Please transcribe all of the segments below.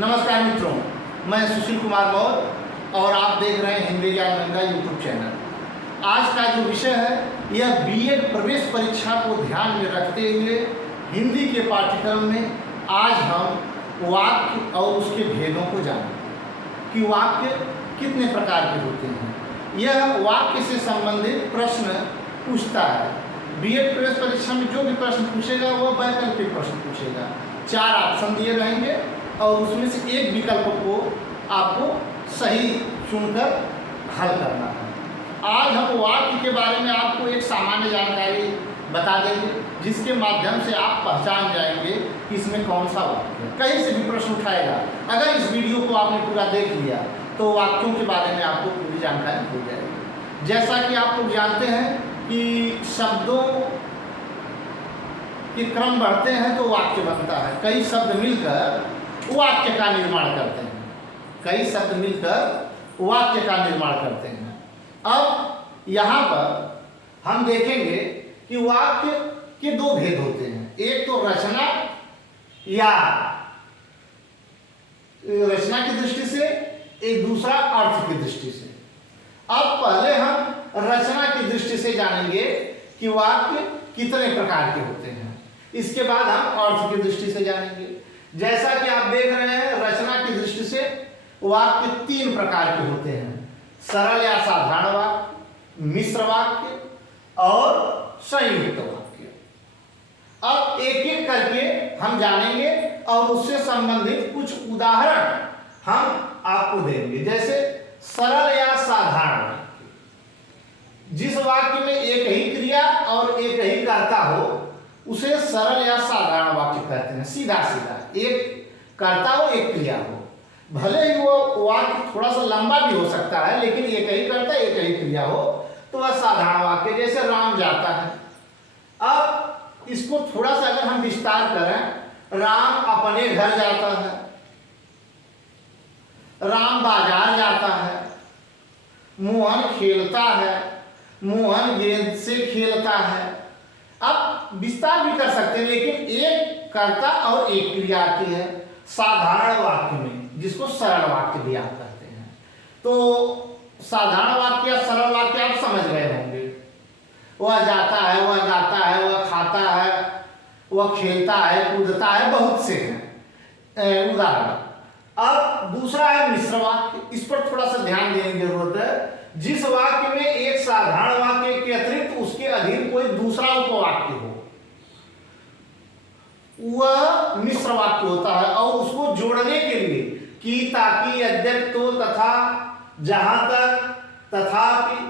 नमस्कार मित्रों, मैं सुशील कुमार मौर्य और आप देख रहे हैं हिंदी ज्ञान गंगा यूट्यूब चैनल। आज का जो विषय है यह बीएड प्रवेश परीक्षा को ध्यान में रखते हुए हिंदी के पाठ्यक्रम में आज हम वाक्य और उसके भेदों को जानेंगे कि वाक्य कितने प्रकार के होते हैं। यह वाक्य से संबंधित प्रश्न पूछता है। बीएड प्रवेश परीक्षा में जो भी प्रश्न पूछेगा वह वैकल्पिक प्रश्न पूछेगा। 4 ऑप्शन दिए रहेंगे और उसमें से एक विकल्प को आपको सही चुनकर हल करना है। आज हम वाक्य के बारे में आपको एक सामान्य जानकारी बता देंगे जिसके माध्यम से आप पहचान जाएंगे कि इसमें कौन सा वाक्य है। कहीं से भी प्रश्न उठाएगा, अगर इस वीडियो को आपने पूरा देख लिया तो वाक्यों के बारे में आपको पूरी जानकारी हो जाएगी। जैसा कि आप लोग जानते हैं कि शब्दों के क्रम बढ़ते हैं तो वाक्य बनता है। कई शब्द मिलकर वाक्य का निर्माण करते हैं। कई शब्द मिलकर वाक्य का निर्माण करते हैं। अब यहाँ पर हम देखेंगे कि वाक्य के 2 भेद होते हैं। एक तो रचना या रचना की दृष्टि से, एक दूसरा अर्थ की दृष्टि से। अब पहले हम रचना की दृष्टि से जानेंगे कि वाक्य कितने प्रकार के होते हैं। इसके बाद हम अर्थ की दृष्टि से जानेंगे। जैसा कि आप देख रहे हैं, रचना की दृष्टि से वाक्य 3 प्रकार के होते हैं: सरल या साधारण वाक्य, मिश्र वाक्य और संयुक्त वाक्य। अब एक एक करके हम जानेंगे और उससे संबंधित कुछ उदाहरण हम आपको देंगे। जैसे सरल या साधारण वाक्य, जिस वाक्य में एक ही क्रिया और एक ही कर्ता हो उसे सरल या साधारण वाक्य कहते हैं। सीधा सीधा एक कर्ता हो एक क्रिया हो, भले ही वो वाक्य थोड़ा सा लंबा भी हो सकता है लेकिन एक ही कर्ता एक ही क्रिया हो तो वह साधारण वाक्य। जैसे राम जाता है। अब इसको थोड़ा सा अगर हम विस्तार करें, राम अपने घर जाता है, राम बाजार जाता है, मोहन खेलता है, मोहन गेंद से खेलता है। अब विस्तार भी कर सकते हैं लेकिन एक कर्ता और एक क्रिया आती है साधारण वाक्य में, जिसको सरल वाक्य भी आप कहते हैं। तो साधारण वाक्य या सरल वाक्य आप समझ गए होंगे। वह जाता है, वह गाता है, वह खाता है, वह खेलता है, कूदता है, बहुत से हैं उदाहरण। अब दूसरा है मिश्र वाक्य। इस पर थोड़ा सा ध्यान देने की जरूरत है। जिस वाक्य में एक साधारण वाक्य के अतिरिक्त उसके अधीन कोई दूसरा उपवाक्य हो वह मिश्र वाक्य होता है। और उसको जोड़ने के लिए कि, ताकि, यद्यपि, तो, तथा, जहां तक, तथापि,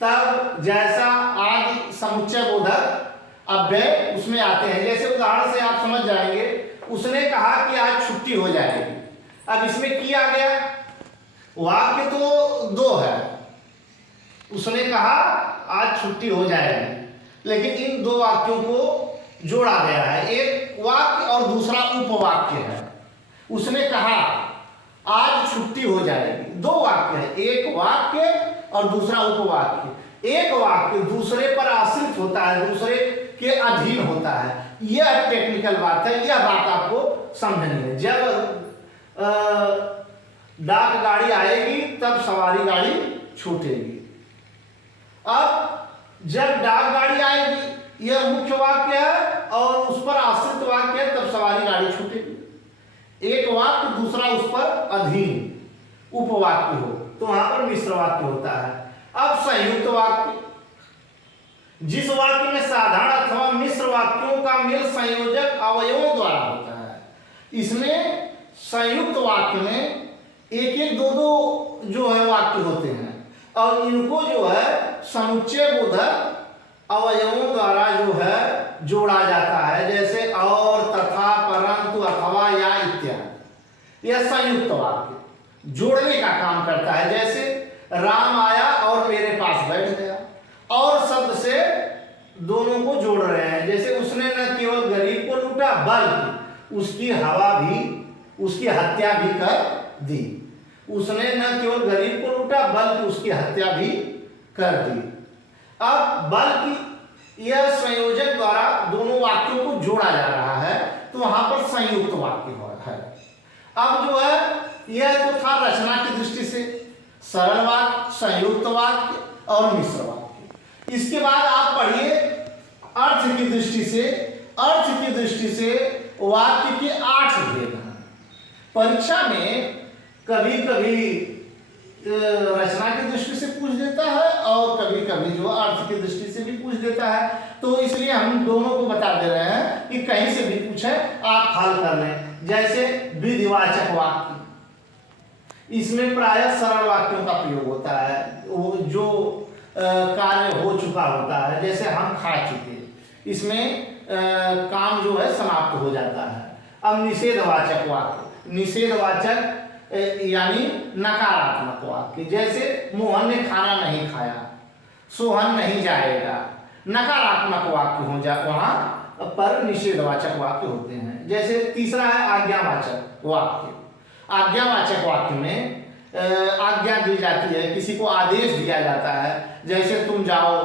तब, जैसा आदि समुच्चय बोधक अव्यय उसमें आते हैं। जैसे उदाहरण से आप समझ जाएंगे, उसने कहा कि आज छुट्टी हो जाएगी। अब इसमें किया गया वाक्य तो 2 है। उसने कहा आज छुट्टी हो जाएगी, लेकिन इन 2 वाक्यों को जोड़ा गया है। एक वाक्य और दूसरा उपवाक्य है। उसने कहा आज छुट्टी हो जाएगी। 2 वाक्य है, एक वाक्य और दूसरा उपवाक्य। एक वाक्य दूसरे पर आश्रित होता है, दूसरे के अधीन होता है। यह टेक्निकल बात है, यह बात आपको समझनी है। जब डाक गाड़ी आएगी तब सवारी गाड़ी छूटेगी। अब जब डाक गाड़ी आएगी यह मुख्य वाक्य है और उस पर आश्रित वाक्य है, तब सवारी गाड़ी छूटेगी। एक वाक्य दूसरा उस पर अधीन उपवाक्य हो तो वहां पर मिश्र वाक्य होता है। अब संयुक्त वाक्य, जिस वाक्य में साधारण अथवा मिश्र वाक्यों का मेल संयोजक अवयवों द्वारा होता है। इसमें संयुक्त वाक्य में एक एक 2 जो है वाक्य होते हैं और इनको जो है समुच्चय बोधक अवयवों द्वारा जो है जोड़ा जाता है। जैसे और, तथा, परंतु, अथवा, या इत्यादि। यह संयुक्त वाक्य जोड़ने का काम करता है। जैसे राम आया और मेरे पास बैठ गया। और शब्द से दोनों को जोड़ रहे हैं। जैसे उसने न केवल गरीब को लूटा बल्कि उसकी उसकी हत्या भी कर दी। उसने न केवल गरीब को लूटा बल्कि उसकी हत्या भी कर दी। अब बल्कि यह संयोजक द्वारा दोनों वाक्यों को जोड़ा जा रहा है तो वहां पर संयुक्त वाक्य है। अब जो है यह तो था रचना की दृष्टि से, सरल वाक्य, संयुक्त वाक्य और मिश्र वाक्य। इसके बाद आप पढ़िए अर्थ की दृष्टि से। अर्थ की दृष्टि से वाक्य के 8 भेद हैं। परीक्षा में कभी कभी रचना की दृष्टि से पूछ देता है और कभी कभी जो अर्थ की दृष्टि से भी पूछ देता है, तो इसलिए हम दोनों को बता दे रहे हैं कि कहीं से भी पूछे आप हल कर लें। जैसे विधिवाचक वाक्य, इसमें प्रायः सरल वाक्यों का प्रयोग होता है, वो जो कार्य हो चुका होता है, जैसे हम खा चुके, इसमें काम जो है समाप्त हो जाता है। अब निषेधवाचक वाक्य, निषेधवाचक यानी नकारात्मक वाक्य, जैसे मोहन ने खाना नहीं खाया, सोहन नहीं जाएगा, नकारात्मक वाक्य हो जा, वहां पर निषेधवाचक वाक्य होते हैं। जैसे तीसरा है आज्ञावाचक वाक्य। आज्ञावाचक वाक्य में आज्ञा दी जाती है, किसी को आदेश दिया जाता है, जैसे तुम जाओ,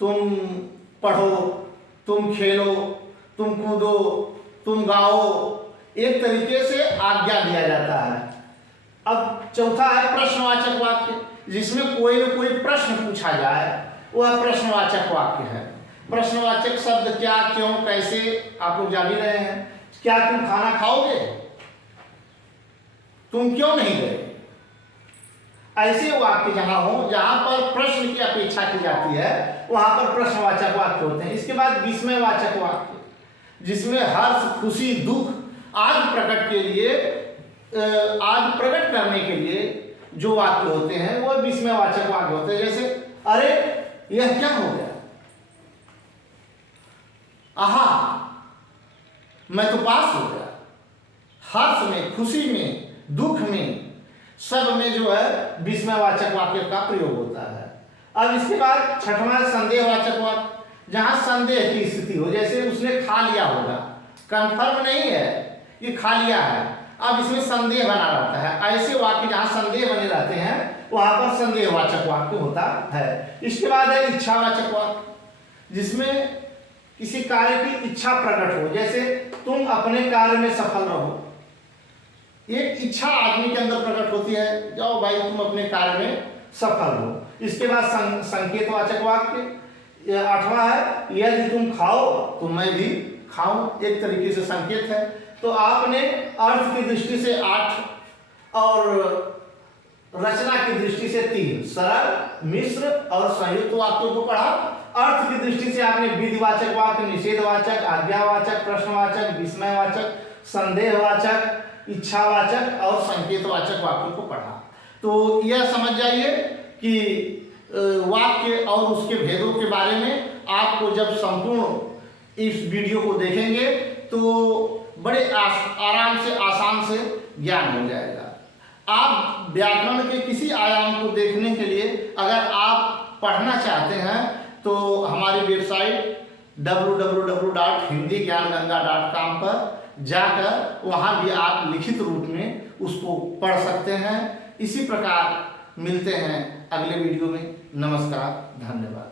तुम पढ़ो, तुम खेलो, तुम कूदो, तुम गाओ, एक तरीके से आज्ञा दिया जाता है। अब चौथा है प्रश्नवाचक वाक्य, जिसमें कोई न कोई प्रश्न पूछा जाए, वह प्रश्नवाचक वाक्य है। प्रश्नवाचक शब्द क्या, क्यों, कैसे, आप लोग जान ही रहे हैं। क्या तुम खाना खाओगे, तुम क्यों नहीं गए, ऐसे वाक्य जहां हो, जहां पर प्रश्न की अपेक्षा की जाती है, वहां पर प्रश्नवाचक वाक्य होते हैं। इसके बाद विस्मयवाचक वाक्य, जिसमें हर्ष, खुशी, दुख आदि प्रकट के लिए, आदि प्रकट करने के लिए जो वाक्य होते हैं वह विस्मयवाचक वाक्य होते हैं। जैसे अरे यह क्या हो गया, आहा मैं तो पास हो गया। हर्ष में, खुशी में, दुख में, सब में जो है विस्मयवाचक वाक्य का प्रयोग होता है। अब इसके बाद छठवां संदेहवाचक वाक्य, जहां संदेह की स्थिति हो, जैसे उसने खा लिया होगा, कंफर्म नहीं है कि खा लिया है, अब इसमें संदेह बना रहता है। ऐसे वाक्य जहां संदेह बने रहते हैं वहां पर संदेहवाचक वाक्य होता है। इसके बाद है इच्छावाचक वाक्य, जिसमें किसी कार्य की इच्छा प्रकट हो, जैसे तुम अपने कार्य में सफल रहो, एक इच्छा आदमी के अंदर प्रकट होती है, जाओ भाई तुम अपने कार्य में सफल हो। इसके बाद संकेतवाचक वाक्य 8वां है यदि तुम खाओ तो मैं भी खाऊं, एक तरीके से संकेत है। तो आपने अर्थ की दृष्टि से 8 और रचना की दृष्टि से 3 सरल, मिश्र और संयुक्त वाक्यों को पढ़ा। अर्थ की दृष्टि से आपने विधिवाचक वाक्य, निषेधवाचक, आज्ञावाचक, प्रश्नवाचक, विस्मयवाचक, संदेहवाचक, इच्छावाचक और संकेतवाचक वाक्यों को पढ़ा। तो यह समझ जाइए कि वाक्य और उसके भेदों के बारे में आपको जब संपूर्ण इस वीडियो को देखेंगे तो बड़े आराम से, आसान से ज्ञान हो जाएगा। आप व्याकरण के किसी आयाम को देखने के लिए अगर आप पढ़ना चाहते हैं तो हमारी वेबसाइट www.hindigyanganga.com पर जाकर वहाँ भी आप लिखित रूप में उसको पढ़ सकते हैं। इसी प्रकार मिलते हैं अगले वीडियो में। नमस्कार, धन्यवाद।